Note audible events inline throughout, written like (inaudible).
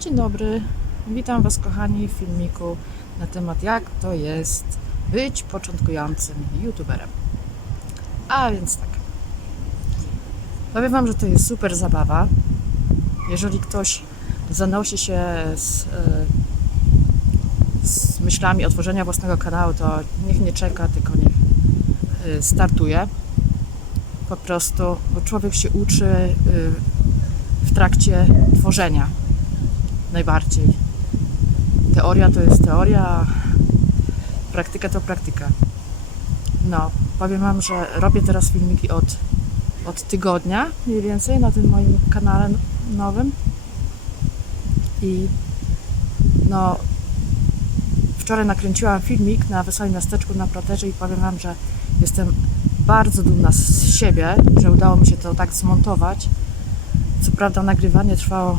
Dzień dobry. Witam Was, kochani, w filmiku na temat, jak to jest być początkującym youtuberem. A więc tak. Powiem Wam, że to jest super zabawa. Jeżeli ktoś zanosi się z, e, z myślami o tworzeniu własnego kanału, to niech nie czeka, tylko niech e, startuje. Po prostu, bo człowiek się uczy e, w trakcie tworzenia najbardziej. Teoria to jest teoria, praktyka to praktyka. No, powiem Wam, że robię teraz filmiki od, od tygodnia mniej więcej na tym moim kanale nowym. I no, wczoraj nakręciłam filmik na Wesołym Miasteczku na Praterze i powiem Wam, że jestem bardzo dumna z siebie, że udało mi się to tak zmontować. Co prawda nagrywanie trwało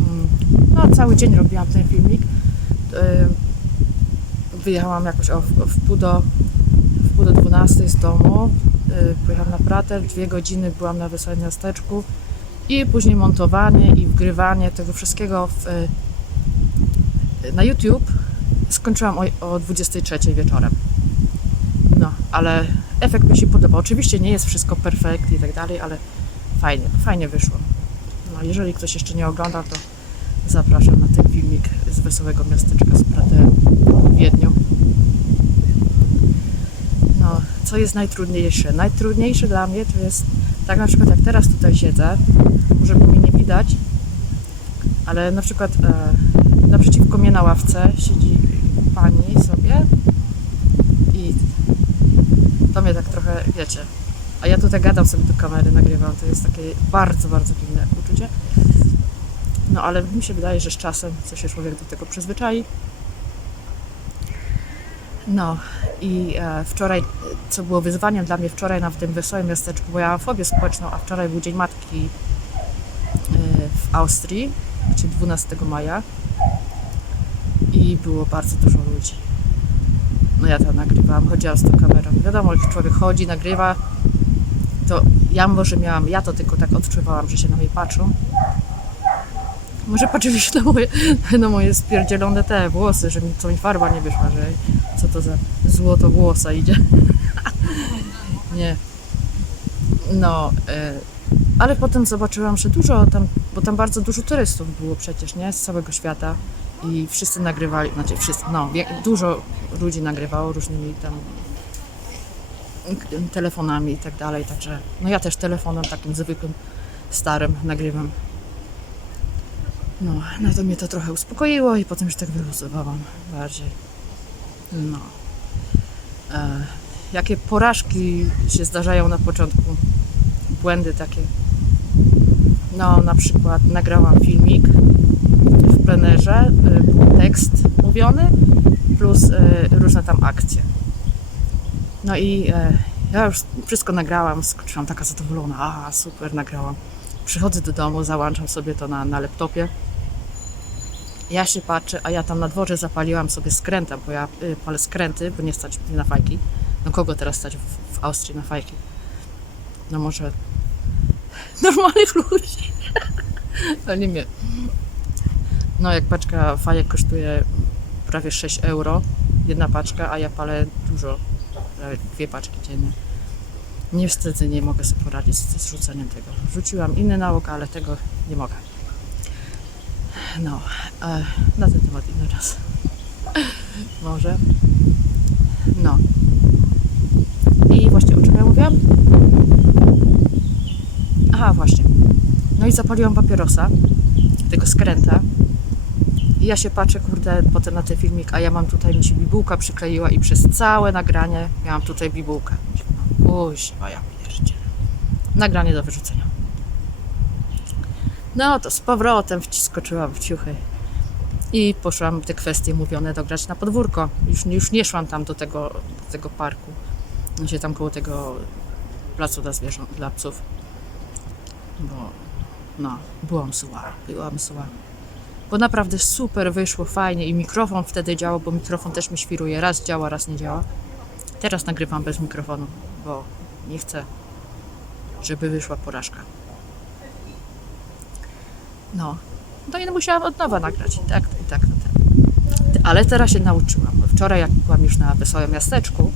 mm, no cały dzień robiłam ten filmik. Yy, Wyjechałam jakoś o, w pół do, w pół do 12 z domu. Yy, Pojechałam na Prater, dwie godziny byłam na Wesołym Miasteczku i później montowanie i wgrywanie tego wszystkiego w, yy, na YouTube skończyłam o, o 23 wieczorem. No, ale efekt mi się podoba. Oczywiście nie jest wszystko perfekt i tak dalej, ale fajnie, fajnie wyszło. No, jeżeli ktoś jeszcze nie ogląda, to zapraszam na ten filmik z Wesołego Miasteczka z Praterem w Wiedniu. No, co jest najtrudniejsze? Najtrudniejsze dla mnie to jest, tak na przykład jak teraz tutaj siedzę, może mnie nie widać, ale na przykład e, naprzeciwko mnie na ławce siedzi pani sobie i to mnie tak trochę, wiecie, a ja tutaj gadam sobie do kamery, nagrywam, to jest takie bardzo, bardzo dziwne uczucie. No ale mi się wydaje, że z czasem co się człowiek do tego przyzwyczai. No i e, wczoraj, co było wyzwaniem dla mnie wczoraj na w tym wesołym miasteczku, bo ja mam fobię społeczną, a wczoraj był Dzień Matki e, w Austrii, czyli 12 maja i było bardzo dużo ludzi. No ja to nagrywałam, chodziłam z tą kamerą. Wiadomo, jak człowiek chodzi, nagrywa, to ja może miałam, ja to tylko tak odczuwałam, że się na mnie patrzą. Może patrzyli się na moje, na moje spierdzielone te włosy, że mi, co mi farba nie wyszła, że co to za złoto włosa idzie. (laughs) nie. No, e, ale potem zobaczyłam, że dużo tam, bo tam bardzo dużo turystów było przecież, nie? Z całego świata i wszyscy nagrywali, znaczy wszyscy, no, dużo ludzi nagrywało różnymi tam telefonami i tak dalej, także no ja też telefonem takim zwykłym, starym nagrywam. No, no to mnie to trochę uspokoiło i potem już tak wyluzowałam bardziej. No. E, jakie porażki się zdarzają na początku? Błędy takie. No, na przykład nagrałam filmik w plenerze, y, był tekst mówiony plus y, różne tam akcje. No i e, ja już wszystko nagrałam, skończyłam taka zadowolona, a super, nagrałam. Przychodzę do domu, załączam sobie to na, na laptopie. Ja się patrzę, a ja tam na dworze zapaliłam sobie skręta, bo ja y, palę skręty, bo nie stać mnie na fajki. No kogo teraz stać w, w Austrii na fajki? No może (laughs) normalnych ludzi. (laughs) Ale nie mnie. No jak paczka fajek kosztuje prawie 6 euro, jedna paczka, a ja palę dużo, prawie dwie paczki dziennie. Niestety nie mogę sobie poradzić z zrzuceniem tego. Rzuciłam inny nauk, ale tego nie mogę. No, e, na ten temat inny raz. Może. No. I właśnie o czym ja mówiłam? Aha, właśnie. No i zapaliłam papierosa, tego skręta. I ja się patrzę, kurde, potem na ten filmik, a ja mam tutaj, mi się bibułka przykleiła i przez całe nagranie miałam tutaj bibułkę. Kuźwa, ja pierdzie. Nagranie do wyrzucenia. No to z powrotem wskoczyłam w ciuchy i poszłam te kwestie mówione dograć na podwórko. Już, już nie szłam tam do tego, do tego parku, gdzie tam koło tego placu dla zwierząt, dla psów. Bo no, byłam zła, byłam zła. Bo naprawdę super wyszło, fajnie i mikrofon wtedy działał, bo mikrofon też mi świruje. Raz działa, raz nie działa. Teraz nagrywam bez mikrofonu, bo nie chcę, żeby wyszła porażka. No. No i musiałam od nowa nagrać. I tak, i tak, no tak. Ale teraz się nauczyłam. Wczoraj, jak byłam już na Wesołym Miasteczku,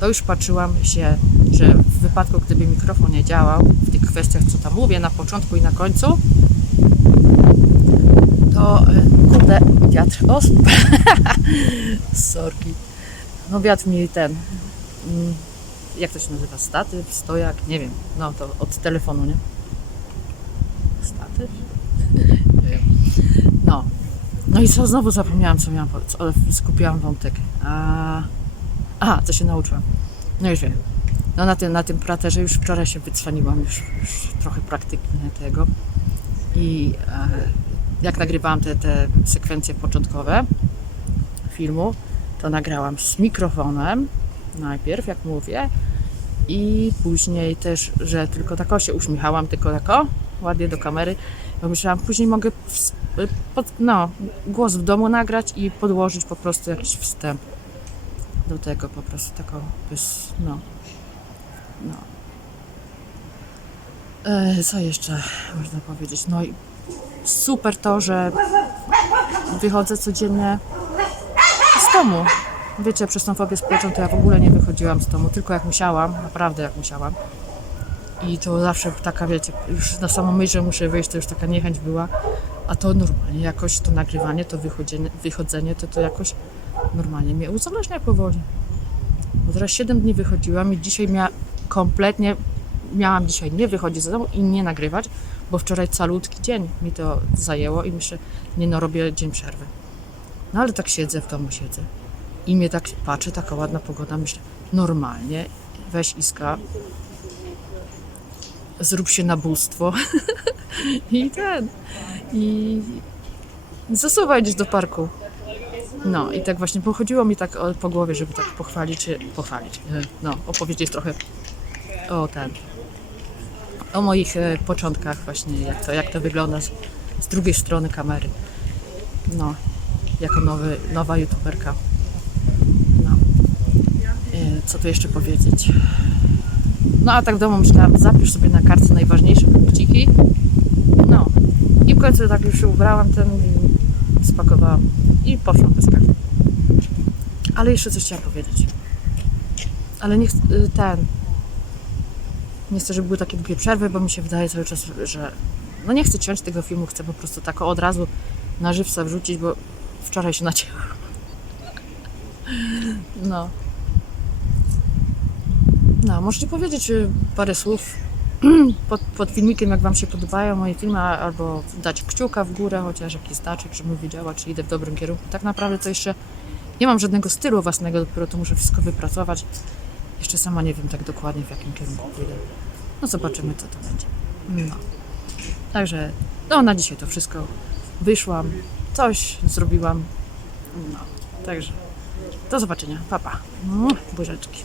to już patrzyłam się, że w wypadku, gdyby mikrofon nie działał w tych kwestiach, co tam mówię, na początku i na końcu, to e, kurde, wiatr, o, (laughs) sorki, no wiatr mi ten, mm, jak to się nazywa, statyw, stojak, nie wiem, no to od telefonu, nie? Statyw? Nie wiem. No, no i co, znowu zapomniałam, co miałam, co, skupiłam wątek. A, aha, co się nauczyłam. No już wiem. No na tym, na tym praterze już wczoraj się wycwaniłam, już, już trochę praktyki tego. I e, jak nagrywałam te, te sekwencje początkowe filmu, to nagrałam z mikrofonem najpierw, jak mówię, i później też, że tylko tak się uśmiechałam, tylko tak o, ładnie do kamery. Bo myślałam, później mogę pod, no, głos w domu nagrać i podłożyć po prostu jakiś wstęp do tego po prostu taką bez, no, no. E, co jeszcze można powiedzieć? No i super to, że wychodzę codziennie domu. Wiecie, przez tą fobię społeczną to ja w ogóle nie wychodziłam z domu, tylko jak musiałam, naprawdę jak musiałam. I to zawsze taka, wiecie, już na samą myśl, że muszę wyjść, to już taka niechęć była. A to normalnie, jakoś to nagrywanie, to wychodzenie, wychodzenie to to jakoś normalnie mnie uzależnia powoli. Bo teraz 7 dni wychodziłam i dzisiaj mia kompletnie miałam dzisiaj nie wychodzić z domu i nie nagrywać, bo wczoraj calutki dzień mi to zajęło i myślę, nie no, robię dzień przerwy. No ale tak siedzę w domu, siedzę. I mnie tak patrzę, taka ładna pogoda, myślę, normalnie, weź Iska, zrób się na bóstwo (laughs) i ten, i zasuwaj gdzieś do parku. No i tak właśnie pochodziło mi tak po głowie, żeby tak pochwalić pochwalić, e, no opowiedzieć trochę o ten, o moich e, początkach właśnie, jak to, jak to wygląda z, z drugiej strony kamery. No, jako nowy, nowa youtuberka. No. E, Co tu jeszcze powiedzieć? No a tak w domu myślałam, zapisz sobie na kartce najważniejsze punkciki. No. I w końcu tak już się ubrałam, ten spakowałam i poszłam bez karty. Ale jeszcze coś chciałam powiedzieć. Ale nie chcę, y, ten. Nie chcę, żeby były takie długie przerwy, bo mi się wydaje cały czas, że no nie chcę ciąć tego filmu, chcę po prostu tak od razu na żywca wrzucić, bo wczoraj się nacięłam. No. No, możecie powiedzieć y, parę słów (clears throat) pod, pod filmikiem, jak Wam się podobają moje filmy, albo dać kciuka w górę, chociaż jakiś znaczek, żebym wiedziała, czy idę w dobrym kierunku. Tak naprawdę to jeszcze nie mam żadnego stylu własnego, dopiero to muszę wszystko wypracować. Jeszcze sama nie wiem tak dokładnie, w jakim kierunku pójdę. No zobaczymy, co to będzie. No. Także, no na dzisiaj to wszystko. Wyszłam, coś zrobiłam. No, także do zobaczenia. Papa. Pa. Buziaczki.